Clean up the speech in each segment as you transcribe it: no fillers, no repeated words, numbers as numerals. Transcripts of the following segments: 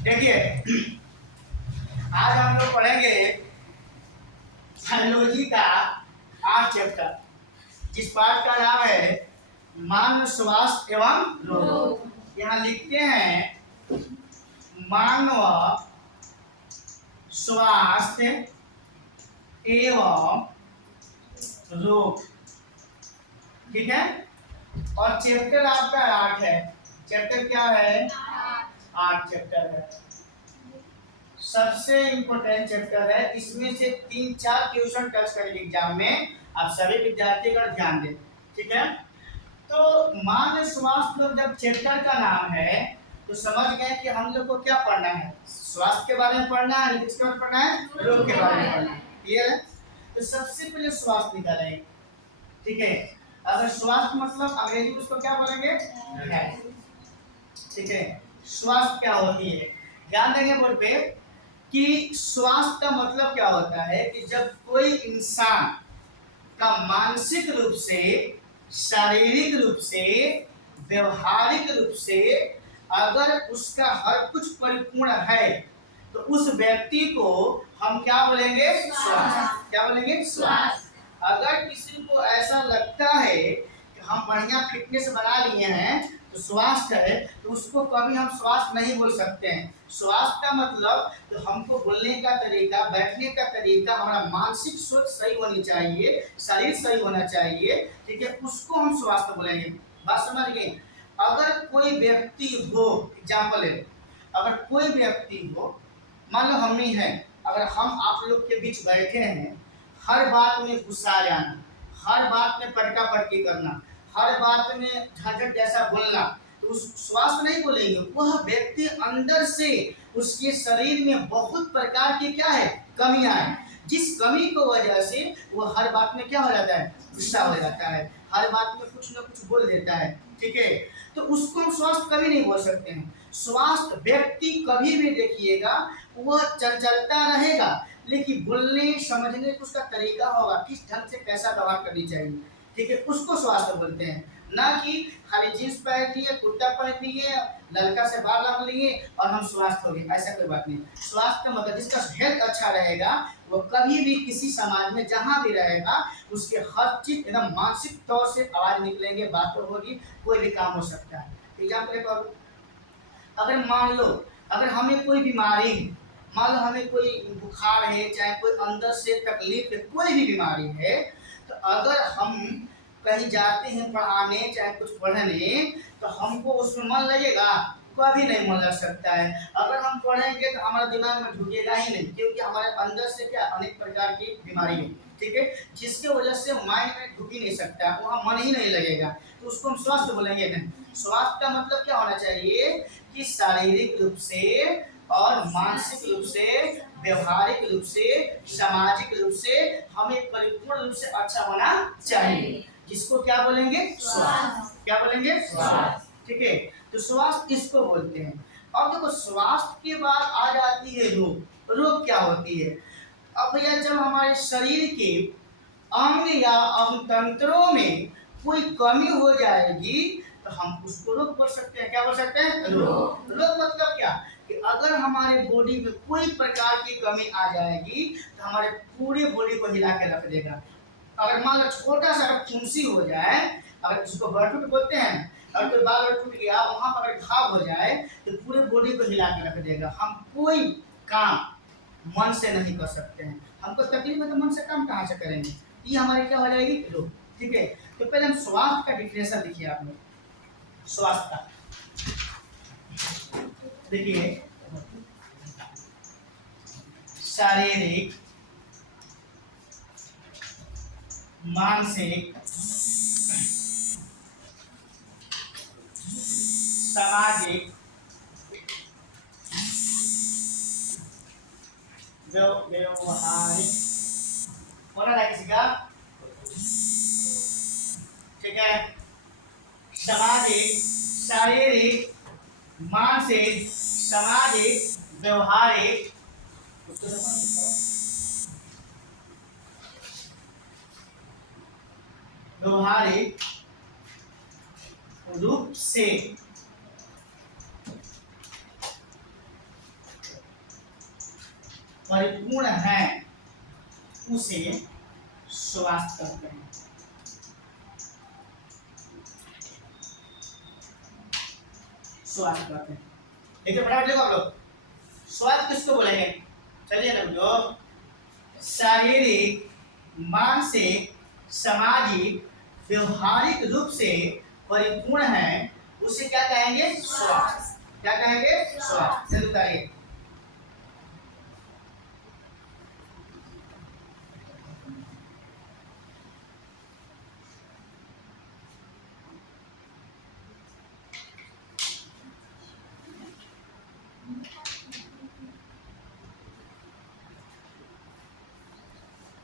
देखिए, आज हम लोग पढ़ेंगे बायोलॉजी का 8 चैप्टर, जिस पाठ का नाम है मानव स्वास्थ्य एवं रोग। यहाँ लिखते हैं मानव स्वास्थ्य एवं रोग। ठीक है, और चैप्टर आपका 8 है। चैप्टर क्या है? 8 चैप्टर है। सबसे इम्पोर्टेंट चैप्टर है। इसमें से 3-4 क्वेश्चन टच करेंगे एग्जाम में। आप सभी विद्यार्थी का ध्यान दें। ठीक है, तो मानव स्वास्थ्य लोग जब चैप्टर का नाम है तो समझ गए कि हम लोग को क्या पढ़ना है। स्वास्थ्य के बारे में पढ़ना है, किसके बारे में पढ़ना है? रोग के बारे में पढ़ना है। क्लियर है? तो सबसे पहले स्वास्थ्य निकालेंगे। ठीक है, अगर स्वास्थ्य मतलब अंग्रेजी में उसको क्या बोलेंगे? ठीक है, स्वास्थ्य क्या होती है? ध्यान देंगे बोर्ड पे कि स्वास्थ्य का मतलब क्या होता है कि जब कोई इंसान का मानसिक रूप से, शारीरिक रूप से, व्यवहारिक रूप से अगर उसका हर कुछ परिपूर्ण है तो उस व्यक्ति को हम क्या बोलेंगे? स्वास्थ्य। क्या बोलेंगे? स्वास्थ्य। अगर किसी को ऐसा लगता है कि हम बढ़िया फिटनेस बना लिए हैं तो स्वास्थ्य है, तो उसको कभी हम स्वास्थ्य नहीं बोल सकते हैं। स्वास्थ्य का मतलब तो हमको बोलने का तरीका, बैठने का तरीका, हमारा मानसिक सोच सही होनी चाहिए, शरीर सही होना चाहिए। ठीक है, उसको हम स्वास्थ्य बोलेंगे। बात समझ गए? अगर कोई व्यक्ति हो, एग्जाम्पल है, अगर कोई व्यक्ति हो, मान लो हम ही हैं, अगर हम आप लोग के बीच बैठे हैं, हर बात में गुस्सा जाना, हर बात में पटका पटकी करना, हर बात में झंझट जैसा बोलना, तो उस स्वास्थ्य नहीं बोलेंगे। वह व्यक्ति अंदर से उसके शरीर में बहुत प्रकार की क्या है? कमियां हैं, जिस कमी को वजह से वह हर बात में क्या हो जाता है? गुस्सा हो जाता है, हर बात में कुछ ना कुछ बोल देता है। ठीक है, तो उसको हम स्वास्थ्य कभी नहीं बोल सकते हैं। स्वास्थ्य व्यक्ति कभी भी देखिएगा वह चंचलता रहेगा, लेकिन बोलने समझने का उसका तरीका होगा, किस ढंग से कैसा व्यवहार करनी चाहिए। ठीक है, उसको स्वास्थ्य बोलते हैं। ना कि खाली जींस पहन लिए, कुर्ता पहन लिए, लड़का से बाल रख लिए और हम स्वास्थ्य हो गए, ऐसा कोई बात नहीं। स्वास्थ्य का मतलब जिसका हेल्थ अच्छा रहेगा वो कभी भी किसी समाज में जहां भी रहेगा उसके हर चीज एकदम मानसिक तौर से आवाज निकलेंगे, बातें होगी, कोई भी काम हो सकता है। एग्जाम्पल, अगर मान लो अगर हमें कोई बीमारी है, मान लो हमें कोई बुखार है, चाहे कोई अंदर से तकलीफ है, कोई भी बीमारी है, तो अगर हम कहीं जाते हैं पढ़ाने, चाहे कुछ पढ़ने, तो हमको उसमें मन लगेगा? कभी नहीं मन लग सकता है। अगर हम पढ़ेंगे तो हमारे दिमाग में ढुकेगा ही नहीं, क्योंकि हमारे अंदर से क्या अनेक प्रकार की बीमारी है। ठीक है, जिसके वजह से माइंड में ढुक ही नहीं सकता, वहाँ मन ही नहीं लगेगा, तो उसको हम स्वास्थ्य बोलेंगे नहीं। स्वास्थ्य का मतलब क्या होना चाहिए कि शारीरिक रूप से और मानसिक रूप से, व्यवहारिक रूप से, सामाजिक रूप से हमें परिपूर्ण रूप से अच्छा होना चाहिए, जिसको क्या बोलेंगे? स्वास्थ्य। क्या बोलेंगे? स्वास्थ्य। ठीक है, तो स्वास्थ्य इसको बोलते हैं। अब देखो, स्वास्थ्य के बाद आ जाती है रोग। रोग क्या होती है? अब भैया जब हमारे शरीर के अंग या अंग तंत्रों में कोई कमी हो जाएगी तो हम उसको रोग बोल सकते हैं। क्या बोल सकते हैं? रोग। रोग मतलब क्या कि अगर हमारे बॉडी में कोई प्रकार की कमी आ जाएगी तो हमारे पूरे बॉडी को हिला के रख देगा। अगर मान लो छोटा सा फुंसी हो जाए, अगर जिसको बरटूट बोलते हैं, अगर कोई बाल टूट गया, वहां पर अगर घाव हो जाए तो पूरे बॉडी को हिला के रख देगा। हम कोई काम मन से नहीं कर सकते हैं। हमको तकलीफ है तो मन से काम कहाँ से करेंगे? ये हमारी क्या हो जाएगी? रोग। ठीक है, तो पहले हम स्वास्थ्य का डिफिनेशन लिखिए आप लोग। स्वास्थ्य का देखिए, शारीरिक, मानसिक, सामाजिक, व्यवहारिक होना है किसी का। ठीक है, सामाजिक, शारीरिक, मानसिक, सामाजिक, व्यवहारिक, व्यवहारिक रूप से परिपूर्ण है उसे स्वास्थ्य कहते हैं। स्वास्थ्य कहते हैं। देखिए फटाफट लिखो आप लोग, स्वास्थ्य किसको बोलेंगे? चलिए ना लोग, शारीरिक, मानसिक, सामाजिक, व्यवहारिक रूप से परिपूर्ण है उसे क्या कहेंगे? स्वास्थ्य। क्या कहेंगे? स्वास्थ्य। जल्दी बताइए।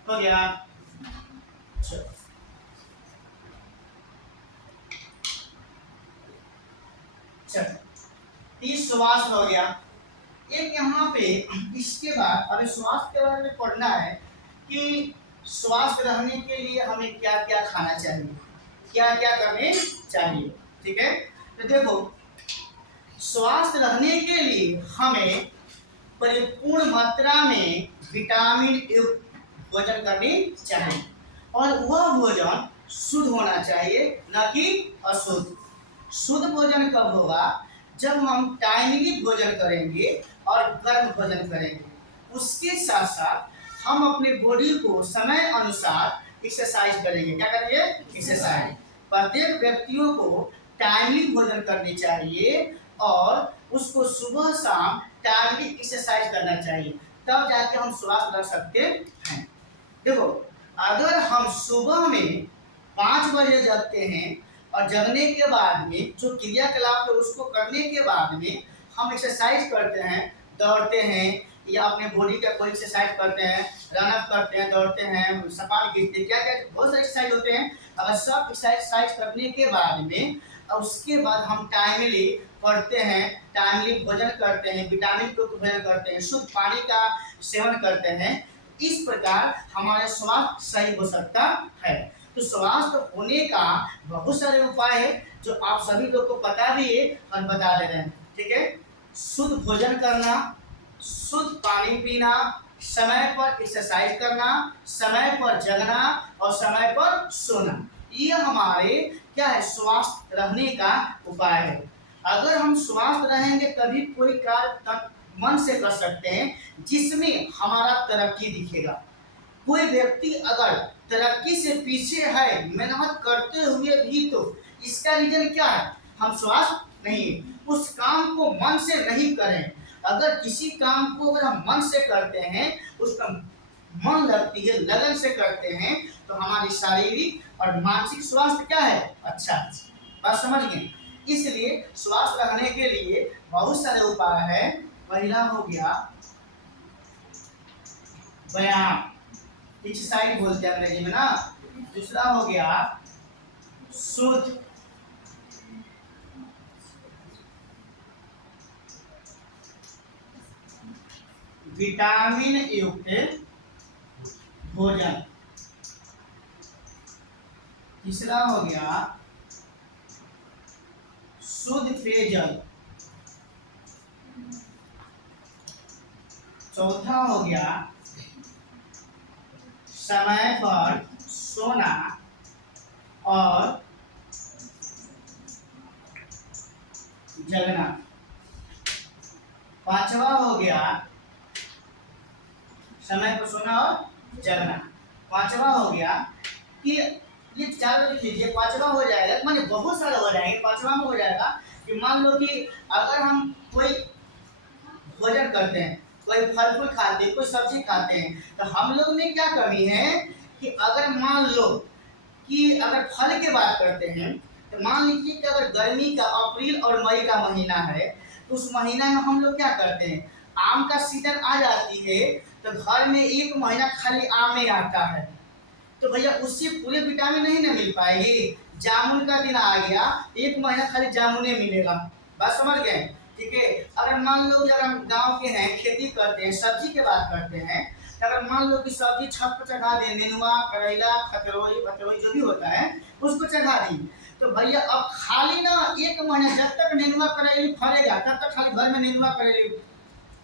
हो गया? स्वास्थ्य हो गया। एक यहाँ पे इसके बाद अभी स्वास्थ्य के बारे में पढ़ना है कि स्वास्थ्य रहने के लिए हमें क्या क्या खाना चाहिए, क्या क्या करने चाहिए। ठीक है, तो देखो स्वास्थ्य रहने के लिए हमें परिपूर्ण मात्रा में विटामिन युक्त भोजन करनी चाहिए और वह भोजन शुद्ध होना चाहिए, न कि अशुद्ध। शुद्ध भोजन कब होगा? जब हम टाइमली भोजन करेंगे और गर्म भोजन करेंगे। उसके साथ साथ हम अपने बॉडी को समय अनुसार एक्सरसाइज करेंगे। क्या करेंगे? एक्सरसाइज। प्रत्येक व्यक्तियों को टाइमली भोजन करनी चाहिए और उसको सुबह शाम टाइमली एक्सरसाइज करना चाहिए, तब जाके हम स्वस्थ रह सकते हैं। देखो अगर हम सुबह में 5 बजे जगते हैं और जगने के बाद में जो क्रियाकलाप है उसको करने के बाद में हम एक्सरसाइज करते हैं, दौड़ते हैं या अपने बॉडी का कोई एक्सरसाइज करते हैं, रन अप करते हैं, दौड़ते हैं, सपाट खींचते हैं, क्या क्या बहुत सारे एक्सरसाइज होते हैं। अगर सब एक्सरसाइज करने के बाद में और उसके बाद हम टाइमली पढ़ते हैं, टाइमली भोजन करते हैं, विटामिन को भोजन करते हैं, शुद्ध पानी का सेवन करते हैं, इस प्रकार हमारा स्वास्थ्य सही हो सकता है। तो स्वास्थ्य होने का बहुत सारे उपाय है जो आप सभी लोग को पता भी है, हम बता दे रहे हैं। ठीक है, शुद्ध भोजन करना, शुद्ध पानी पीना, समय पर एक्सरसाइज करना, समय पर जगना और समय पर सोना, ये हमारे क्या है? स्वास्थ्य रहने का उपाय है। अगर हम स्वस्थ रहेंगे तभी कोई कार्य मन से कर सकते हैं जिसमें हमारा तरक्की दिखेगा। कोई व्यक्ति अगर तरक्की से पीछे है मेहनत करते हुए भी, तो इसका रीजन क्या है? हम स्वस्थ नहीं, उस काम को मन से नहीं करें। अगर किसी काम को अगर हम मन से करते हैं, उसका मन लगती है, लगन से करते हैं, तो हमारी शारीरिक और मानसिक स्वास्थ्य क्या है? अच्छा। बात समझ गए? इसलिए स्वास्थ्य रहने के लिए बहुत सारे उपाय है। पहला हो गया व्यायाम, एक्सरसाइज बोलते हैं अंग्रेजी में ना। दूसरा हो गया शुद्ध विटामिन युक्त भोजन। तीसरा हो गया शुद्ध पेयजल। चौथा हो गया समय पर सोना और जगना। पांचवा हो गया समय पर सोना और जगना। पांचवा हो गया कि ये चारों लिख लीजिए, पांचवा हो जाएगा, माने बहुत सारे हो जाएंगे। पांचवा में हो जाएगा कि मान लो कि अगर हम कोई भोजन करते हैं, कोई फल फूल खाते हैं, कोई सब्जी खाते हैं, तो हम लोग में क्या कमी है कि अगर मान लो कि अगर फल की बात करते हैं, तो मान लीजिए कि अगर गर्मी का अप्रैल और मई का महीना है, तो उस महीना में हम लोग क्या करते हैं? आम का सीजन आ जाती है तो घर में एक महीना खाली आम ही आता है, तो भैया उससे पूरे विटामिन नहीं ना मिल पाएगी। जामुन का दिन आ गया, एक महीना खाली जामुने मिलेगा। बात समझ गए? ठीक है, अगर मान लो अगर हम गांव के हैं, खेती करते हैं, सब्जी की बात करते हैं, तो अगर मान लो कि सब्जी छत पर चढ़ा दे, नेनुआ, करेला, खतरोई भतरोई जो भी होता है उसको चढ़ा दी, तो भैया अब खाली ना एक महीना जब तक नेनुआ करेली फरेगा तब तक खाली घर में नेनुआ करेली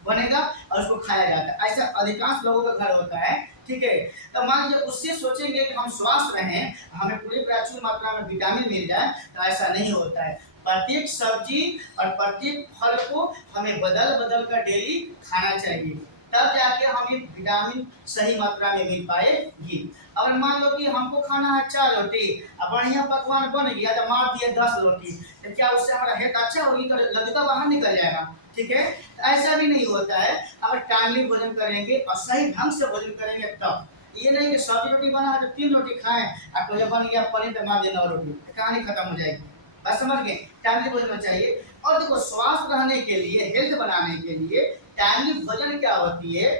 बनेगा और उसको खाया जाता है। ऐसा अधिकांश लोगों का घर होता है, ठीक है। तो मान लीजिए उससे सोचेंगे कि हम स्वस्थ रहें, हमें पूरी प्रचुर मात्रा में विटामिन मिल जाए, तो ऐसा नहीं होता है। प्रत्येक सब्जी और प्रत्येक फल को हमें बदल बदल कर डेली खाना चाहिए, तब जाके हमें विटामिन सही मात्रा में मिल पाएगी। अगर मान लो कि हमको खाना है 4 रोटी, अब बढ़िया पकवान बन गया तो मार दिए 10 रोटी, तो क्या उससे हमारा हेल्थ अच्छा होगी? तो ललिता बाहर निकल जाएगा, ठीक है। तो ऐसा भी नहीं होता है। अगर टाइमली भोजन करेंगे और सही ढंग से भोजन करेंगे तब, ये नहीं कि सब्जी रोटी बना है तो 3 रोटी खाएं और कोई बन गया पनीर तो मार देना 9 रोटी, कहानी खत्म हो जाएगी। बस समझ गए, टाइमली भोजन चाहिए। और देखो स्वास्थ्य रहने के लिए, हेल्थ बनाने के लिए टाइमली भोजन क्या होती है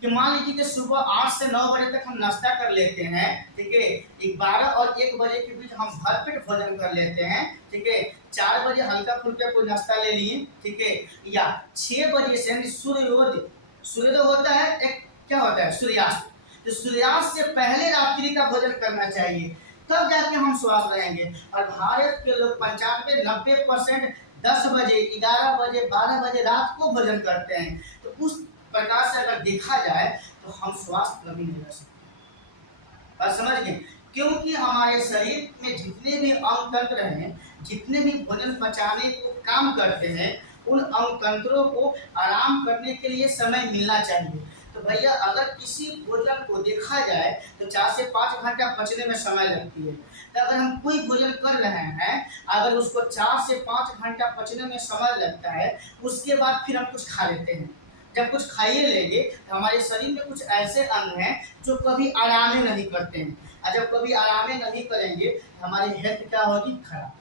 कि मान लीजिए कि सुबह 8 से 9 बजे तक हम नाश्ता कर लेते हैं, ठीक है। 12 और 1 बजे के बीच हम भरपेट भोजन कर लेते हैं, ठीक है। 4 बजे हल्का फुल्का कोई नाश्ता ले लिए, ठीक है। या 6 बजे से सूर्योदय, सूर्योदय होता है एक, क्या होता है? सूर्यास्त। तो सूर्यास्त से पहले रात्रि का भोजन करना चाहिए, तब जाके हम स्वस्थ रहेंगे। और भारत के लोग 95-90% 10 बजे, 11 बजे, 12 बजे रात को भोजन करते हैं। तो उस प्रकार से अगर देखा जाए तो हम स्वास्थ्य कभी नहीं रह सकते। बात समझ गए? क्योंकि हमारे शरीर में जितने भी अंग तंत्र हैं, जितने भी भोजन पचाने को काम करते हैं, उन अंग तंत्रों को आराम करने के लिए समय मिलना चाहिए। तो भैया अगर किसी भोजन को देखा जाए तो 4 से 5 घंटा पचने में समय लगती है। तो अगर हम कोई भोजन कर रहे हैं, अगर उसको 4 से 5 घंटा पचने में समय लगता है, उसके बाद फिर हम कुछ खा लेते हैं। जब कुछ खाइए लेंगे तो हमारे शरीर में कुछ ऐसे अंग हैं जो कभी आराम नहीं करते हैं, और जब कभी आराम नहीं करेंगे तो हमारी हेल्थ क्या होगी? खराब।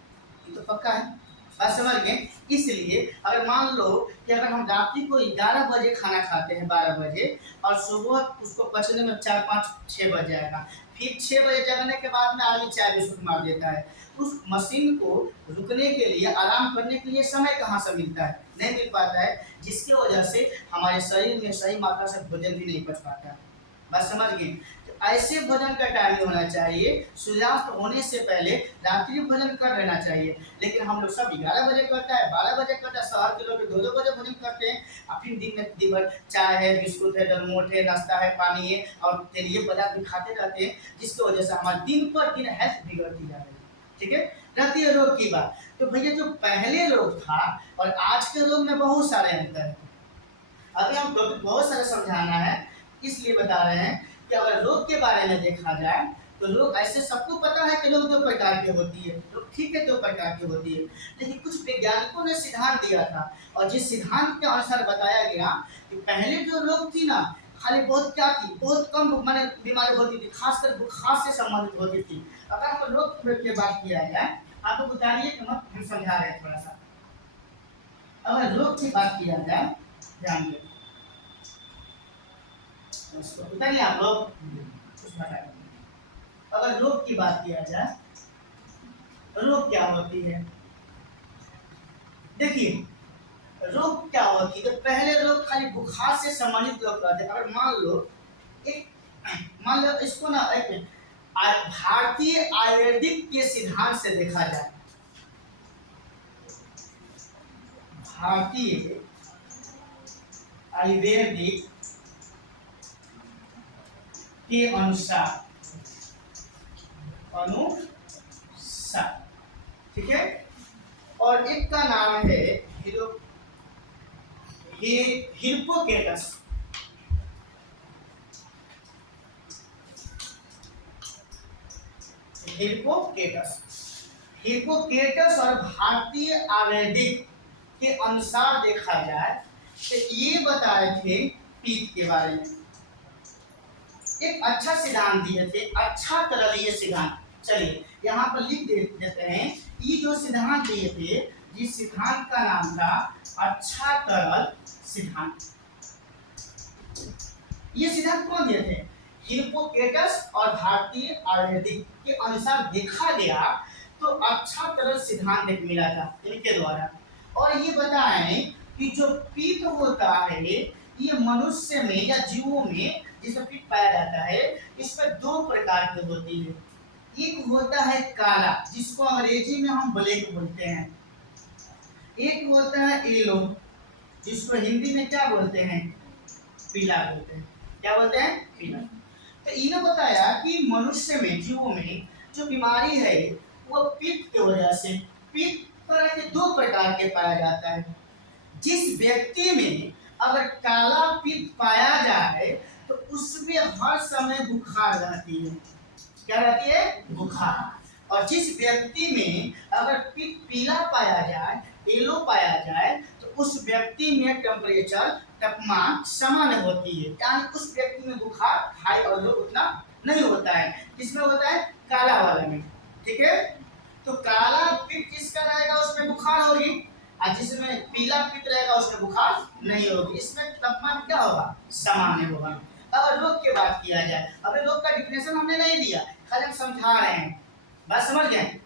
ये तो पक्का है, बात समझ गए। इसलिए अगर मान लो कि अगर हम रात्रि को 11 बजे खाना खाते हैं, 12 बजे, और सुबह उसको पचने में 4, 5, 6 बज जाएगा, फिर 6 बजे जगने के बाद में आदमी चाय बिस्कुट मार देता है, उस मशीन को रुकने के लिए, आराम करने के लिए समय कहाँ से मिलता है? नहीं मिल पाता है, जिसकी वजह से हमारे शरीर में सही मात्रा से भोजन भी नहीं पच पाता है। बात समझ गए? तो ऐसे भोजन का टाइम होना चाहिए, सूर्यास्त होने से पहले रात्रि भोजन कर लेना चाहिए। लेकिन हम लोग सब 11 बजे करता है, 12 बजे करता है, शहर के लोग 2-2 बजे भोजन करते हैं, और फिर दिन में दिन भर चाय है, बिस्कुट है, दलमोट है, नाश्ता है, पानी है और तेलीय पदार्थ भी खाते रहते हैं, जिसकी वजह से हमारा दिन पर दिन हेल्थ बिगड़ती जा रही है, ठीक है। रहती है रोग की बात। तो भैया जो पहले रोग था और आज के रोग में बहुत सारे अंतर है। अभी हम बहुत सारे समझाना है, इसलिए बता रहे हैं कि अगर रोग के बारे में देखा जाए तो रोग ऐसे सबको पता है कि रोग 2 प्रकार की होती है, तो ठीक है 2 प्रकार की होती है। लेकिन कुछ वैज्ञानिकों ने सिद्धांत दिया था, और जिस सिद्धांत के अनुसार बताया गया कि पहले जो रोग थी ना, खाली बहुत क्या थी, बहुत कम माने बीमारी होती थी, खासकर बुखार से संबंधित होती थी। अगर हम रोग की बात किया जाए, आपको बताइए कि मत हम समझा रहे हैं थोड़ा सा। अगर रोग की बात किया जाए, ध्यान दें, बताइए आप लोग कुछ बताइए। अगर रोग की बात किया जाए, रोग क्या होती है? देखिए रोग क्या होती है, तो पहले रोग खाली बुखार से संबंधित लोग कहते हैं। अगर मान लो इसको ना एक भारतीय आयुर्वेदिक के सिद्धांत से देखा जाए, भारतीय आयुर्वेदिक के अनुसार, ठीक है। और एक का नाम है हिप्पोकेटस। हिप्पोकेटस और भारतीय आयुर्वेदिक के अनुसार देखा जाए तो ये बता रहे थे पित्त के बारे में, एक अच्छा सिद्धांत दिए थे, अच्छा तरलीय सिद्धांत। चलिए यहाँ पर लिख देते हैं, ये जो सिद्धांत दिए थे, जिस सिद्धांत का नाम था अच्छा तरल सिद्धांत। ये सिद्धांत कौन दिए थे? हिप्पोकेटस और भारतीय आयुर्वेदिक के अनुसार देखा गया तो अच्छा तरल सिद्धांत एक मिला था इनके द्वारा। और ये बताएं कि जो पित्त होता है ये मनुष्य में या जीवों में जिसमें पित्त पाया जाता है, इसमें 2 प्रकार की होती है। एक होता है काला, जिसको अंग्रेजी में हम ब्लैक बोलते हैं। एक होता है येलो, जिसको हिंदी में क्या बोलते हैं, पीला बोलते हैं। क्या बोलते हैं, पीला। तो इन्होंने बताया कि मनुष्य में, जीवों में जो बीमारी है वो पित्त की वजह से, पित्त तरह के दो प्रकार के पाया जाता है। जिस व्यक्ति में अगर काला पित्त पाया जाए तो उसमें हर समय बुखार रहती है। क्या रहती है, बुखार। और जिस व्यक्ति में अगर पित्त पीला पाया जाए, येलो पाया जाए, तो उस व्यक्ति में टेम्परेचर, तापमान सामान्य होती है, यानी उस व्यक्ति में बुखार हाई और लो उतना नहीं होता है। किसमें होता है, काला वाले में। ठीक है, तो काला पित्त जिसका रहेगा उसमें बुखार होगी, और जिसमें पीला पित्त रहेगा उसमें बुखार नहीं होगी। इसमें तापमान क्या होगा, सामान्य होगा। अब रोग की बात किया जाए, अभी रोग का डिफिनेशन हमने नहीं दिया, खाली हम समझा रहे हैं, बात समझ गए।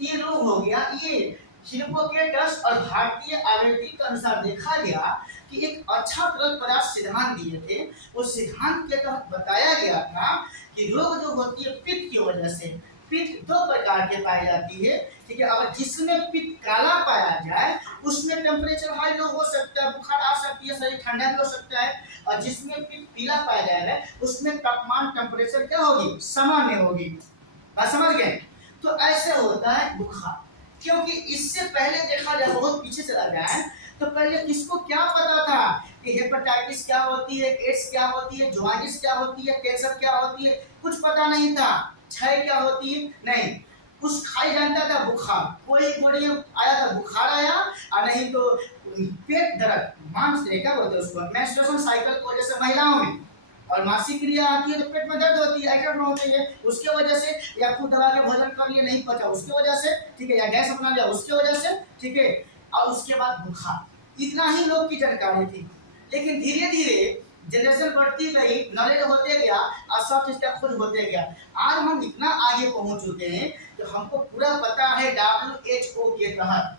ये रोग हो गया, ये हिप्पोक्रेटस और भारतीय आयुर्वेदिक के अनुसार देखा गया कि एक अच्छा तरल पदार्थ सिद्धांत दिए थे। उस सिद्धांत के तहत बताया गया था कि रोग जो होती है पित्त की वजह से, पित्त दो प्रकार के पाई जाती है। ठीक है, अगर जिसमें पित्त काला पाया जाए उसमें टेम्परेचर हाई लो हो सकता है, बुखार आ सकती है, शरीर ठंडा भी हो सकता है। और जिसमें पित्त पीला पाया जाएगा उसमें तापमान, टेम्परेचर क्या होगी, सामान्य होगी। बात समझ गए। तो ऐसे होता है बुखार। क्योंकि इससे पहले देखा जाए, बहुत पीछे चला जाए, तो पहले किसको क्या पता था कि हेपेटाइटिस क्या होती है, एड्स क्या होती है, जॉन्डिस क्या होती है, कैंसर क्या होती है, कुछ पता नहीं था। क्षय क्या होती है, नहीं। कुछ खाई जानता था, बुखार, कोई बड़े आया था बुखार आया, और नहीं तो पेट दर्द, मांस क्या बोलते हैं उसको, मेंस्ट्रुएशन साइकिल की वजह से महिलाओं में, और मासिक क्रिया आती है तो पेट में दर्द होती है, एक्टर होती है, उसके वजह से, या खुद दबा के भोजन कर लिए नहीं पचा उसके वजह से, ठीक है, या गैस अपना लिया उसके वजह से, ठीक है, और उसके बाद बुखार। इतना ही लोग की जानकारी थी। लेकिन धीरे धीरे जनरेशन बढ़ती गई, नॉलेज होते गया, और सब चीज का खुद होते गया। आज हम इतना आगे पहुंच चुके हैं कि हमको पूरा पता है WHO के तहत,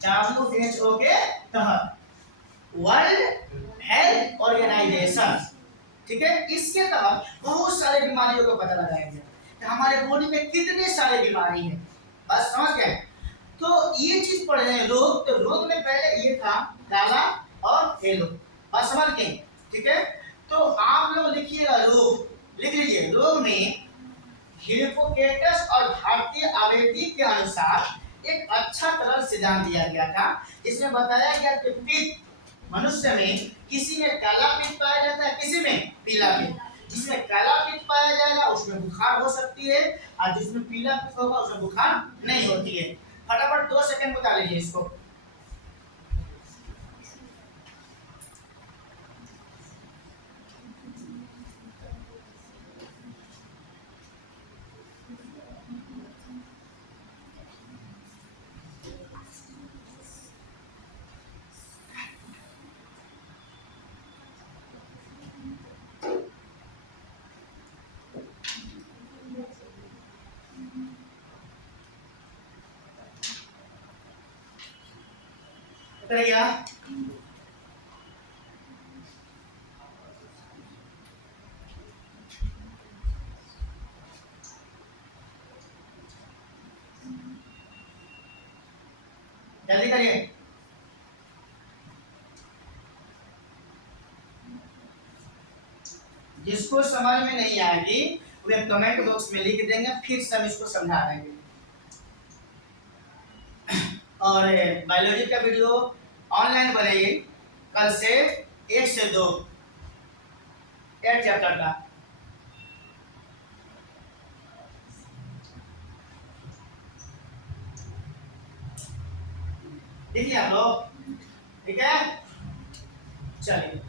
WHO के तहत, वर्ल्ड हेल्थ ऑर्गेनाइजेशन, ठीक है, इसके तहत बहुत सारे बीमारियों को पता लगाया गया कि हमारे बॉडी में कितने सारे बीमारी हैं। बस समझ गए। तो ये चीज पढ़ रहे हैं रोग, तो रोग में पहले ये था काला और येलो। बस समझ गए, ठीक है। तो आप लोग लिखिएगा रोग, लिख लीजिए। रोग में हिप्पोक्रेटस और भारतीय आयुर्वेदिक के अनुसार एक अच्छा तरल सिद्धांत दिया गया था, जिसमें बताया गया कि पित्त मनुष्य में किसी में काला पित्त पाया जाता है, किसी में पीला पित्त। जिसमें काला पित्त पाया जाएगा उसमें बुखार हो सकती है, और जिसमें पीला पित्त होगा उसमें बुखार नहीं होती है। फटाफट 2 सेकंड बता लीजिए इसको। क्या जल्दी करिए। जिसको समझ में नहीं आएगी वे कमेंट बॉक्स में लिख देंगे, फिर से हम इसको समझा देंगे। और बायोलॉजी का वीडियो ऑनलाइन बनेगी कल से 1 से 2 8 चैप्टर का। देखिए आप लोग, ठीक है। चलिए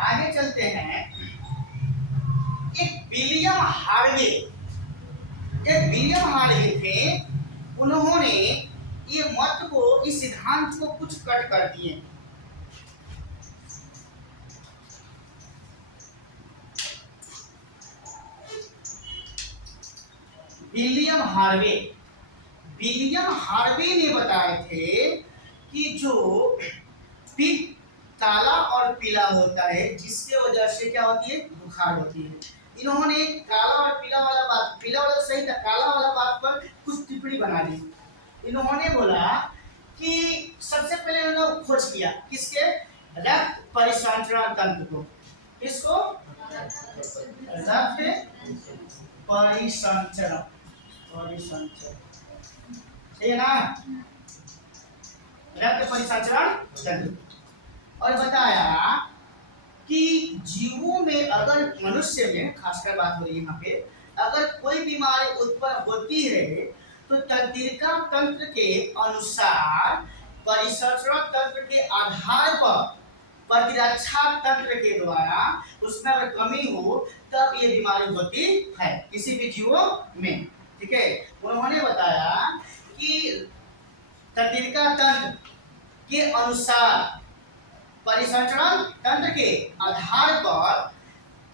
आगे चलते हैं। एक विलियम हार्वे थे, उन्होंने ये मत को, इस सिद्धांत को कुछ कट कर दिए। विलियम हार्वे ने बताए थे कि जो पित्त काला और पीला होता है, जिसके वजह से क्या होती है, बुखार होती है। इन्होंने काला और पीला वाला बात, पीला वाला तो सही था, काला वाला बात पर कुछ टिप्पणी बना दी। इन्होंने बोला कि सबसे पहले उन्होंने खोज किया किसके, रक्त परिसंचरण तंत्र को। किसको? रक्त परिसंचरण, परिसंचरण, ठीक है ना, रक्त परिसंचरण तंत्र। और बताया कि जीवों में, अगर मनुष्य में खासकर बात हो रही है यहाँ पे, अगर कोई बीमारी उत्पन्न होती है तो तंत्रिका तंत्र के अनुसार, परिसंचरण तंत्र के आधार पर, प्रतिरक्षा तंत्र के द्वारा उसमें अगर कमी हो तब ये बीमारी होती है किसी भी जीवों में। ठीक है, उन्होंने बताया कि तंत्रिका तंत्र के अनुसार, परिसंचरण तंत्र के आधार पर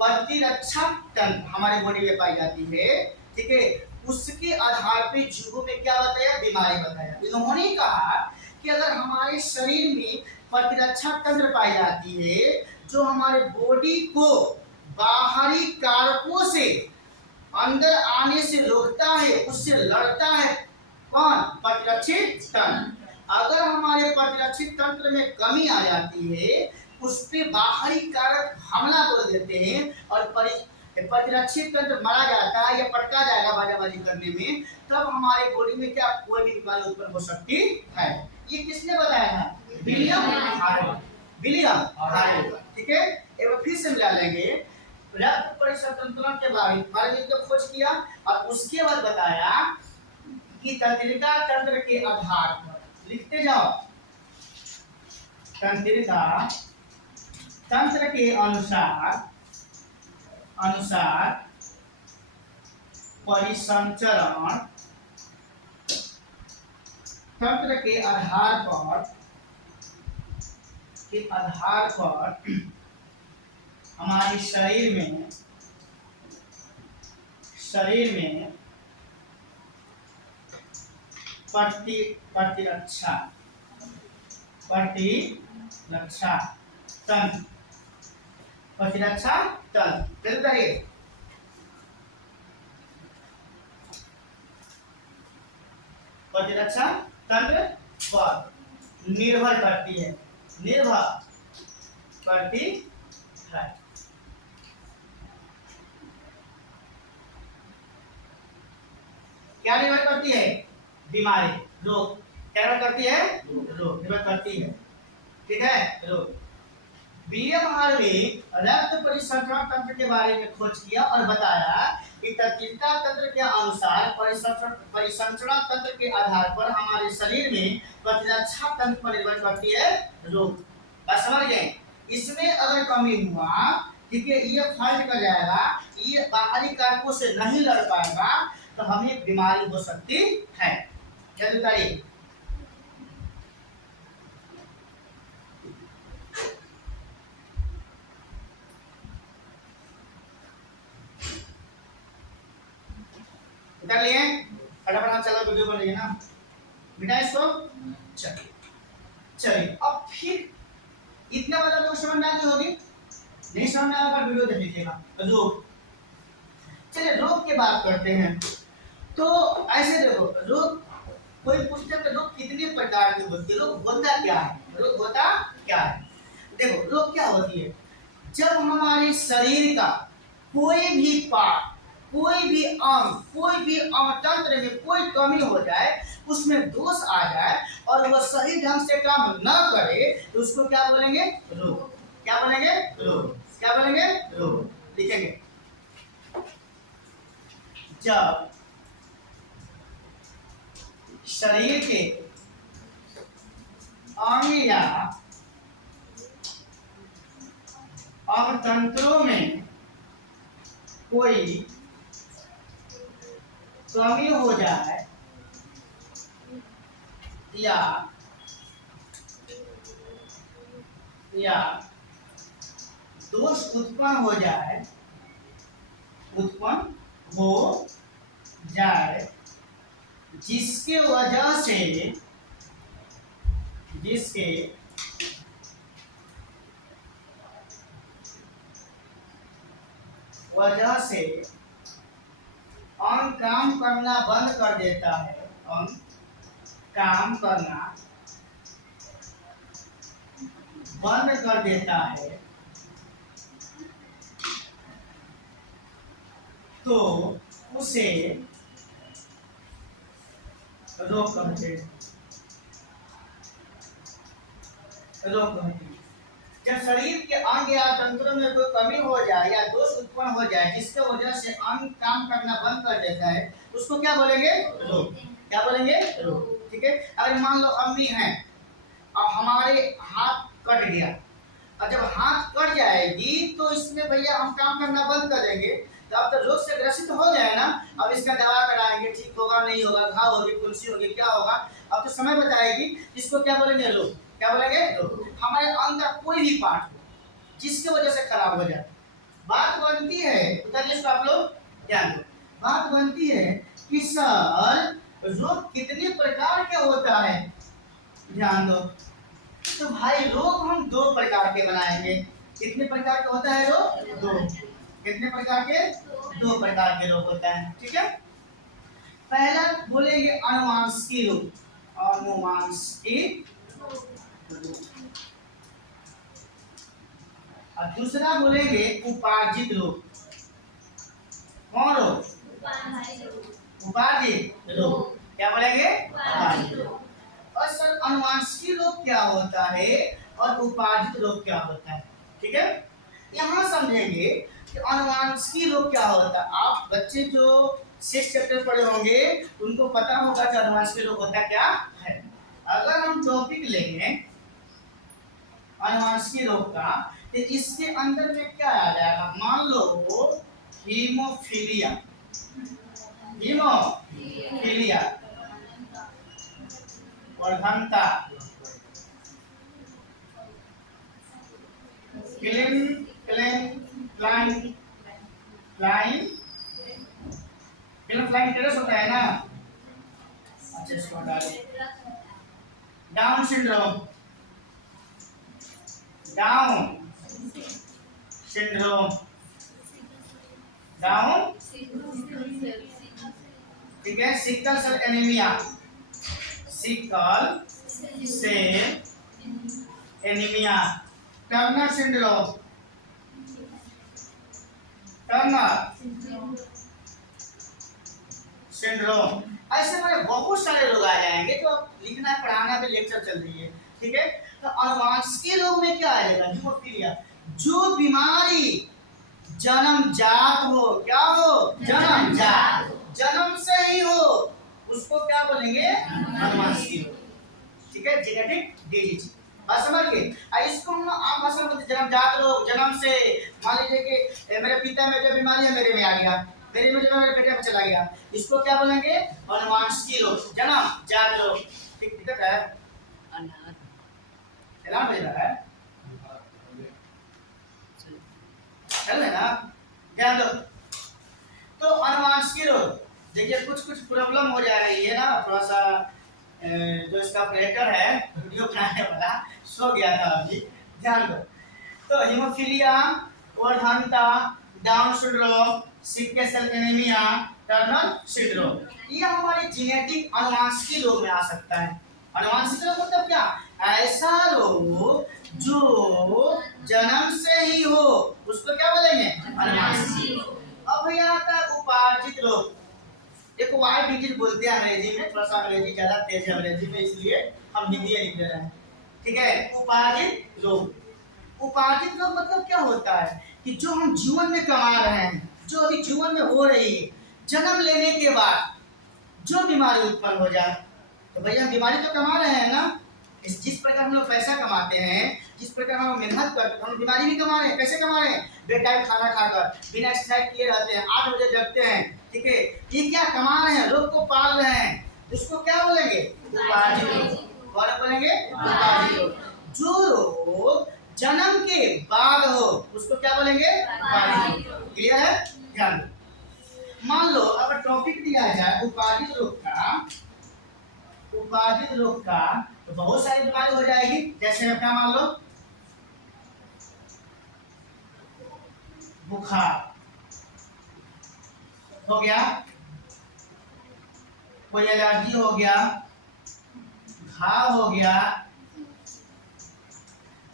प्रतिरक्षा तंत्र हमारे बॉडी में पाई जाती है। ठीक है, उसके आधार पे जीवों में क्या बताया, बीमारी बताया। इन्होंने कहा कि अगर हमारे शरीर में प्रतिरक्षा तंत्र पाई जाती है जो हमारे बॉडी को बाहरी कारकों से अंदर आने से रोकता है, उससे लड़ता है, कौन? प्रतिरक्षित तंत्र। अगर हमारे प्रतिरक्षित तंत्र में कमी आ जाती है, उस पे बाहरी कारक हमला बोल देते हैं और प्रतिरक्षित तंत्र मारा जाता है या पटका जाएगा बाजाबाजी करने में, तब हमारे बॉडी में क्या कोई भी बीमारी उत्पन्न हो सकती है। ये किसने बताया था? William Harvey, William Harvey. ठीक है, एक बार फिर से मिला लेंगे। रक्त परिसंचरण के बारे में तो खोज किया और उसके बाद बताया कि तंत्रिका तंत्र के आधार पर, लिखते जाओ, तंत्रिका तंत्र के अनुसार परिसंचरण तंत्र के आधार पर हमारे शरीर में प्रतिरक्षा तंत्र, प्रतिरक्षा तंत्र प्रतिरक्षा तंत्र पर निर्भर करती है, निर्भर करती है। क्या निर्भर करती है? बीमारी, रोग। क्या निर्भर करती है? रोग निर्भर करती है। ठीक है, रोग। विलियम हार्वे रक्त परिसंचरण तंत्र के बारे में खोज किया और बताया कि तंत्रिका तंत्र के अनुसार परिसंचरण तंत्र के आधार पर हमारे शरीर में प्रतिरक्षा तंत्र पर निर्भर करती है रोग। बात समझ गए? इसमें अगर कमी हुआ, ठीक है, ये फाइट कर जाएगा, ये बाहरी कारकों से नहीं लड़ पाएगा, तो हमें बीमारी हो सकती है। जल्दी बताइए। कर लिए? फटाफट चलो, वीडियो बन रही है ना बेटा इसको। चलिए चलिए, अब फिर इतना वाला लोग समझ में आती होगी, नहीं समझ में आया वीडियो देख लीजिएगा। रोग, चलिए रोग की बात करते हैं। तो ऐसे देखो, रोग, कोई पूछते हैं रोग कितने प्रकार के होते हैं, रोग होता क्या है, रोग होता क्या है। देखो रोग क्या होती है, जब हमारे शरीर का कोई भी पार्ट, कोई भी अंग तंत्र में कोई कमी हो जाए, उसमें दोष आ जाए और वह सही ढंग से काम न करे, तो उसको क्या बोलेंगे? रोग। क्या बोलेंगे? रोग। क्या बोलेंगे? रोग। लिखेंगे, जब शरीर के अंग या अंग तंत्रों में कोई कमी हो जाए या दोष उत्पन्न हो जाए, जिसके वजह से अंग काम करना बंद कर देता है, अंग काम करना बंद कर देता है तो उसे रोग कहते हैं। रोग कहते हैं। जब शरीर के अंग या तंत्रों में कोई कमी हो जाए या दोष उत्पन्न हो जाए जिसके वजह से अंग काम करना बंद कर देता है उसको क्या बोलेंगे? रोग। क्या बोलेंगे? रोग। ठीक है। अगर मान लो अम्मी हैं और हमारे हाथ कट गया और जब हाथ कट जाएगी तो इसमें भैया हम काम करना बंद कर देंगे तो अब तो रोग से ग्रसित हो जाए ना। अब इसका दवा कराएंगे, ठीक होगा नहीं होगा, घाव होगी, कुलसी होगी, क्या होगा, अब तो समय बताएगी। इसको क्या बोलेंगे? रोग। क्या बोलेंगे? रोग। हमारे अंग का कोई भी पार्ट जिसकी वजह से खराब हो जाए, बात बनती है, इसको आप लोग ध्यान दो। बात बनती है कि सर रोग कितने प्रकार के होता है, ध्यान दो। तो भाई रोग हम दो प्रकार के बनाएंगे। कितने प्रकार का होता है रोग? दो। कितने प्रकार के? दो प्रकार के रोग होता है। ठीक है। पहला बोलेंगे अनुवांशिक रोग। अनुवांशिक रोग। और दूसरा बोलेंगे उपार्जित रोग। कौन रोग? उपार्जित रोग। क्या बोलेंगे? उपार्जित रोग। और सर अनुवांशिक रोग क्या होता है और उपार्जित रोग क्या होता है? ठीक है। यहाँ समझेंगे कि अनुवांशिक रोग क्या होता है। आप बच्चे जो 6 चैप्टर पढ़े होंगे उनको पता होगा कि अनुवांशिक रोग होता क्या है। अगर हम टॉपिक लेंगे अनुवांशिक रोग का तो इसके अंदर में क्या आ जाएगा? मान लो हीमोफीलिया। हीमोफीलिया, वर्धनता, फ्लाइंग टेरस होता है ना। अच्छा इसको down syndrome. Down syndrome. Down, ठीक है। Sickle cell anaemia. Sickle cell anaemia. Turner syndrome. Turner syndrome. ऐसे में बहुत सारे रोग आ जाएंगे जो लिखना है, पढ़ाना भी, लेक्चर चल रही है। ठीक है। तो अनुवांशिक रोग में क्या आएगा? हीमोफीलिया। जो बीमारी जन्मजात हो, क्या हो? जन्मजात, जन्म से ही हो, उसको क्या बोलेंगे? अनुवांशिक रोग। ठीक है। Genetic disease. बात समझ गए? इसको हम आम भाषा में बोलते जन्मजात रोग। जन्म से मान लीजिए कि मेरे पिता में जो बीमारी है मेरे में आ गया, मेरे में जो मेरे बेटे में चला गया, इसको क्या बोलेंगे? अनुवांशिक रोग, जन्मजात रोग। ठीक दिक्कत है? अलार्म बज रहा है, चल रहा है ना, ध्यान दो। तो अनुवांशिक रोग देखिए कुछ प्रॉब्लम हो जा रही है ना, थोड़ा सा जो इसका ऑपरेटर है वीडियो बनाने वाला सो गया था अभी, ध्यान दो। तो हीमोफीलिया, वर्धनता, Down syndrome, sickle cell anaemia, Turner syndrome, ये हमारे जेनेटिक अनुवांशिक रोग में आ सकता है। अनुवांशिक रोग मतलब क्या? ऐसा रोग जो जन्म से ही हो, उसको क्या बोलेंगे? अनुवांशिक। अब भैया आता है उपार्जित रोग। देखो वाइट डिजीज बोलते हैं अंग्रेजी में, थोड़ा सा अंग्रेजी ज्यादा तेज है अंग्रेजी में, इसलिए हम हिंदी लिख दे रहे हैं। ठीक है। उपार्जित रोग। उपार्जित रोग मतलब क्या होता है कि जो हम जीवन में कमा रहे हैं, जो अभी जीवन में हो रही है, जन्म लेने के बाद जो बीमारी उत्पन्न हो जाए, तो भैया बीमारी तो कमा रहे हैं ना। जिस प्रकार हम लोग पैसा कमाते हैं, जिस प्रकार हम मेहनत करते हैं, हम बीमारी भी कमा रहे हैं। कैसे कमा रहे हैं? बेटाइम खाना खाकर, बिना एक्सरसाइज किए रहते हैं, 8 बजे जगते हैं। ठीक है। ये क्या कमा रहे हैं? रोग को पाल रहे हैं। उसको क्या बोलेंगे? उपार्जित रोग। कौन बोलेंगे? उपार्जित रोग। जो रोग जन्म के बाद हो उसको क्या बोलेंगे? उपार्जित रोग। क्लियर है? ध्यान दो। मान लो अब टॉपिक दिया जाए उपार्जित रोग का। उपार्जित रोग का तो बहुत सारी बीमारी हो जाएगी, जैसे क्या मान लो बुखार हो गया, कोई एलर्जी हो गया, घाव हो गया,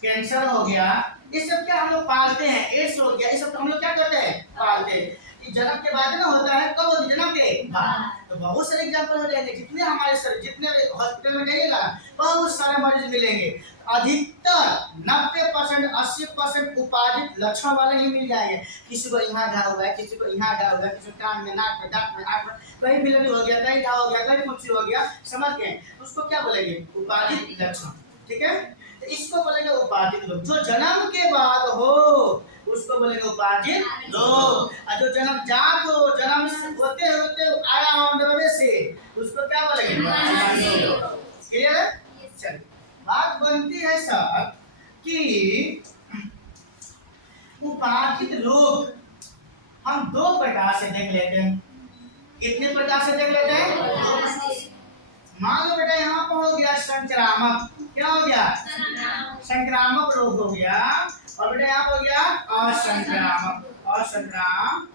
कैंसर हो गया, ये सब क्या हम लोग पालते हैं, एड्स हो गया, ये सब हम लोग क्या करते हैं, पालते हैं। ये जन्म के बाद ना होता है, कब होता है, जन्म के बाद। तो बहुत सारे एग्जांपल हो जाएंगे, जितने हमारे सर जितने हॉस्पिटल में जाइएगा बहुत सारे मरीज मिलेंगे। अधिकतर 90% 80% उपाधित लक्षण वाले ही मिल जाएंगे। किसी को यहाँ घाव हुआ है, किसी को यहाँ घाव हुआ है, किसी को कान में, नाक में, दांत में, आंख में, कहीं बिलनी हो गया, कहीं घाव हो गया, कहीं फुंसी हो गया, समझ गए। उसको क्या बोलेंगे, उपाधित लक्षण। ठीक है, तो इसको बोलेंगे उपार्जित रोग। जो जन्म के बाद हो उसको बोलेंगे उपार्जित रोग। और जो जन्म जात हो, जन्म होते होते आया हो अंदर से, उसको क्या बोलेंगे, क्लियर है। चलिए, बात बनती है सर कि उपार्जित रोग हम दो प्रकार से देख लेते हैं। कितने प्रकार से देख लेते हैं, मान लो बेटा यहाँ पर हो गया संक्रामक, क्या हो गया, संक्रामक रोग हो गया, और बेटा यहाँ पर हो गया असंक्रामक, असंक्रामक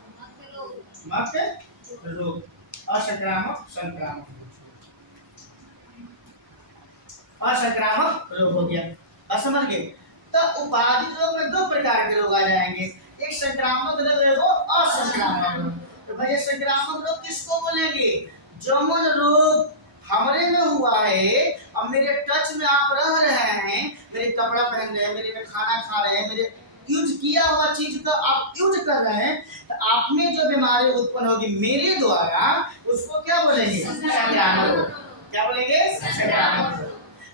रोग, असंक्रामक, संक्रामक, असंक्रामक रोग हो गया। अब समझ गए। तो उपाधित रोग में दो प्रकार के रोग आ जाएंगे, एक संक्रामक रोग है, वो असंक्रामक रोग। तो भैया संक्रामक रोग किसको बोलेंगे, जमन रोग हमारे में हुआ है, अब मेरे टच में आप रह रहे हैं, मेरे कपड़ा पहन रहे हैं, मेरे में खाना खा रहे हैं, मेरे यूज किया हुआ चीज का आप यूज कर रहे हैं, तो आप में जो बीमारी उत्पन्न होगी मेरे द्वारा, उसको क्या बोलेंगे, संक्रामक रोग। क्या बोलेंगे, संक्रामक रोग।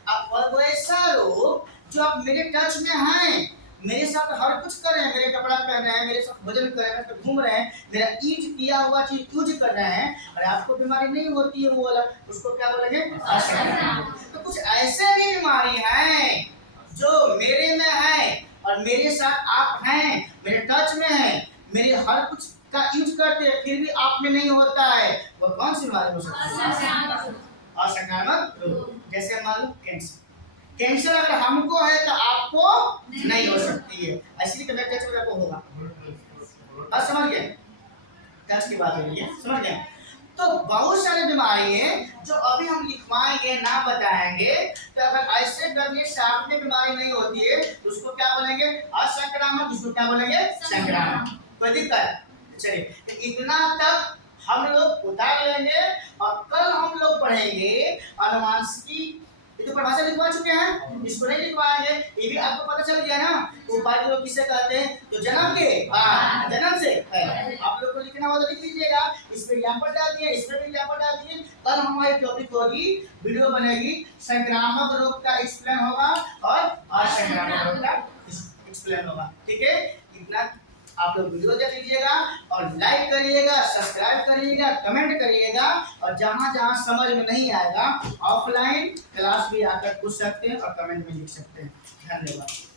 अब वैसा रोग जो आप मेरे टच में हैं, मेरे साथ हर कुछ कर रहे हैं, मेरे कपड़ा पहन रहे हैं, मेरे साथ भोजन कर रहे हैं, तो घूम रहे हैं, मेरा यूज किया हुआ चीज यूज कर रहे हैं, और आपको बीमारी नहीं होती है वो वाला, उसको क्या बोलेंगे, असंक्रामक। तो कुछ ऐसे भी बीमारी हैं जो मेरे में है और मेरे साथ आप हैं, मेरे टच में है, मेरे हर कुछ का यूज करते हैं, फिर भी आप में नहीं होता है, वो कौन सी बीमारी हो सकती है, असंक्रामक रोग। जैसे मान लो कैंसर, कैंसर अगर हमको है तो आपको नहीं हो सकती है, इसलिए कि टच में आपको होगा। अब समझ गए, टच की बात हो रही है, समझ गए। तो बहुत सारी बीमारी है जो अभी हम लिखवाएंगे, ना बताएंगे, तो अगर ऐसे करने से आप में बीमारी नहीं होती है तो उसको क्या बोलेंगे, असंक्रामक, इसको क्या बोलेंगे, संक्रामक। कोई दिक्कत, चलिए तो इतना तक हम लोग उतार लेंगे, और कल हम लोग पढ़ेंगे अनुवांशिकी। ये तो परिभाषा लिखवा चुके हैं, इसको नहीं लिखवाएंगे, ये भी आपको पता चल गया ना। उपाधि लोग किसे कहते हैं, जो जन्म के बाद, जन्म से पहले। आप लोग को लिखना हो तो लिख लीजिएगा, इस पे एग्जांपल डाल दिए, इस पे भी एग्जांपल डाल दिए। कल हमारी टॉपिक होगी, वीडियो बनेगी, संक्रामक रोग का एक्सप्लेन होगा और असंक्रामक रोग का एक्सप्लेन होगा। ठीक है, इतना आप लोग वीडियो देख लीजिएगा, और लाइक करिएगा, सब्सक्राइब करिएगा, कमेंट करिएगा, और जहां जहां समझ में नहीं आएगा ऑफलाइन क्लास भी आकर पूछ सकते हैं और कमेंट में लिख सकते हैं। धन्यवाद।